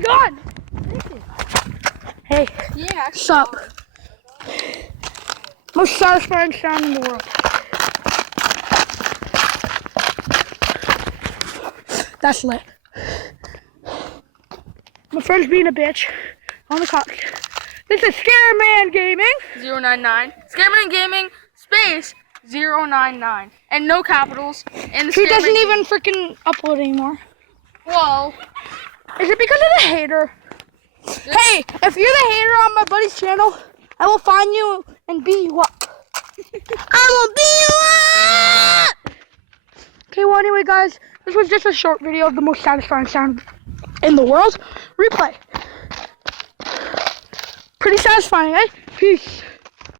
my god! Hey, Yeah. sup? Most satisfying sound in the world. That's lit. My friend's being a bitch on the couch. This is Scareman Gaming. 099. Scareman Gaming space 099. And no capitals. And the He doesn't Scareman even freaking upload anymore. Whoa. Is it because of the hater? Hey, if you're the hater on my buddy's channel, I will find you and beat you up. I will beat you up! Okay, well anyway guys, this was just a short video of the most satisfying sound in the world. Replay. Pretty satisfying, eh? Peace.